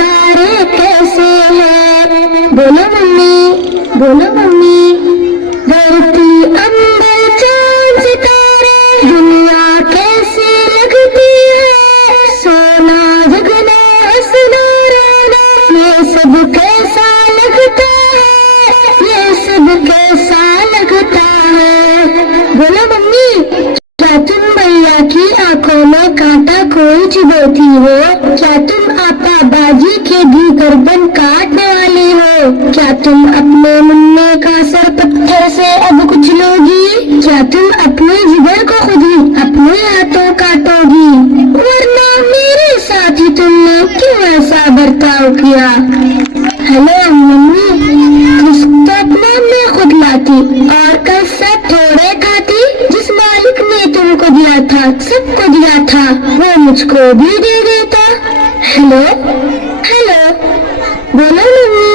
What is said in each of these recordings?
सारे कैसे हैं? बोलो मम्मी, बोलो मम्मी। धरती अंबर चांद सितारे दुनिया कैसी लगती है? सोना जगना हंसना रोना ये सब कैसा लगता है? ये सब कैसा लगता है? बोलो मम्मी, क्या तुम भैया की आंखों में कांटा कोई चुभती हो? क्या तुम आपा बाजी के भी गर्दन काटने वाली हो? क्या तुम अपने मुन्ने का सर पत्थर से अब कुचलोगी? क्या तुम अपने जिगर को खुद ही अपने हाथों काटोगी? वरना मेरे साथ ही तुमने क्यों ऐसा बर्ताव किया? हेलो मम्मी, रिस्क तो अपना मैं खुद लाती और कल सब थोड़े खाती। जिस मालिक ने तुमको दिया था, सबको दिया था, वो मुझको भी दे देता। हेलो हेलो, बोलो मम्मी।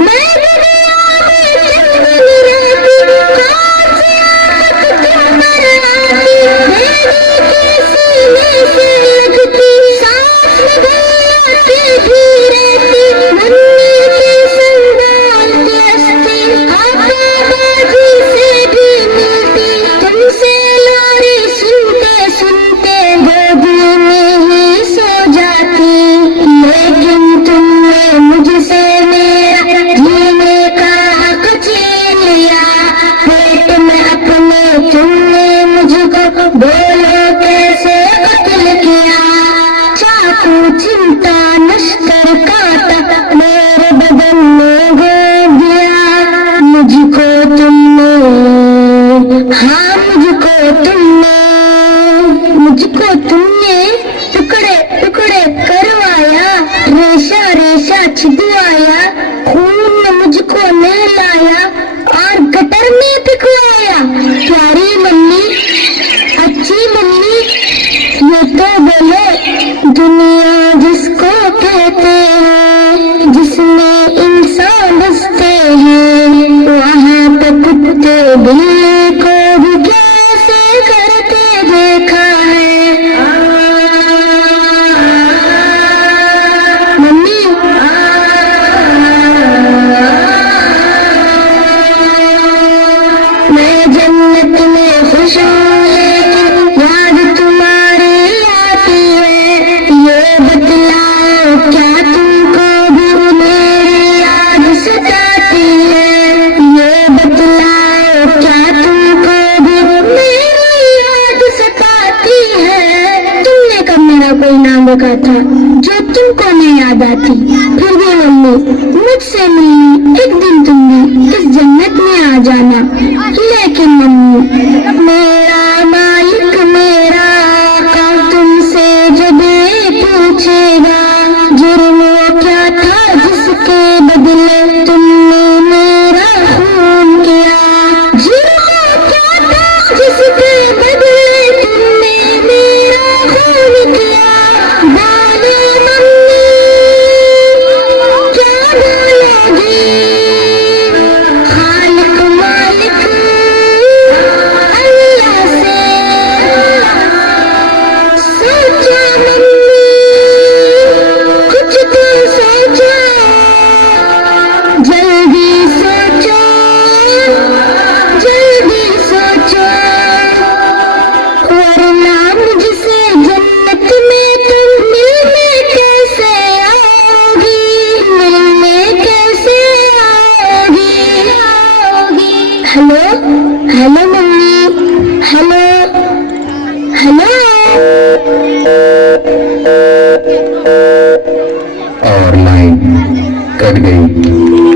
मैं भी गया हूँ चंदनी राती, कौन सी आफत तुम पर आती? मेरी कैसी में से लगती, सांस लगाती भी रहती। मुन्नी के संभालती हंसती, आपा बाजी से भी मिलती। तुमसे लोरी सुनते सुनते गोदी में ही सो जाती। लेकिन तुमने मुझसे मेरा जीने का हक छीन लिया। पेट में अपने तुमने मुझको बोलो कैसे कत्ल किया? चाकू चिमटा नश्तर काटा मेरे बदन में गोद दिया। मुझको तुमने, हाँ मुझको तुमने टुकड़े टुकड़े करवाया, रेशा रेशा छिदवाया, खून में मुझको नहलाया और गटर में पिघलाया। प्यारी मम्मी, अच्छी मम्मी, ये तो बोलो दुनिया जिसको कहते हैं, जिसमें इंसान बसते हैं, वहाँ पे कुत्ते बिल्ली को भी कैसे करते देखा है। मम्मी, मैं जन्नत में खुश हूँ लेकिन याद तुम्हारी आती है। ये बतलाओ क्या तुमको भी मेरी याद सताती है? ये बतलाओ क्या तुमको भी मेरी याद सताती है? तुमने कब मेरा कोई नाम रखा था जो तुमको नहीं याद आती? फिर भी मम्मी, मुझसे मिलने एक दिन तुम भी इस जन्नत में आ जाना। लेकिन मम्मी, मेरा मालिक मेरा आका तुमसे जब ये पूछेगा जुर्म क्या था जिसके बदले तुमने मेरा खून किया? जुर्म क्या था जिसके बदले तुमने मेरा खून किया? बोलो मम्मी, क्या बोलोगी? खालिक मालिक अल्लाह से सोचा मम्मी, कुछ तो सोचो, जल्दी सोचो, जल्दी सोचो, वरना मुझसे जन्नत में तुम मिलने कैसे आओगी? मिलने कैसे आओगी? Hello hello mummy, hello hello. और लाइन कट गई।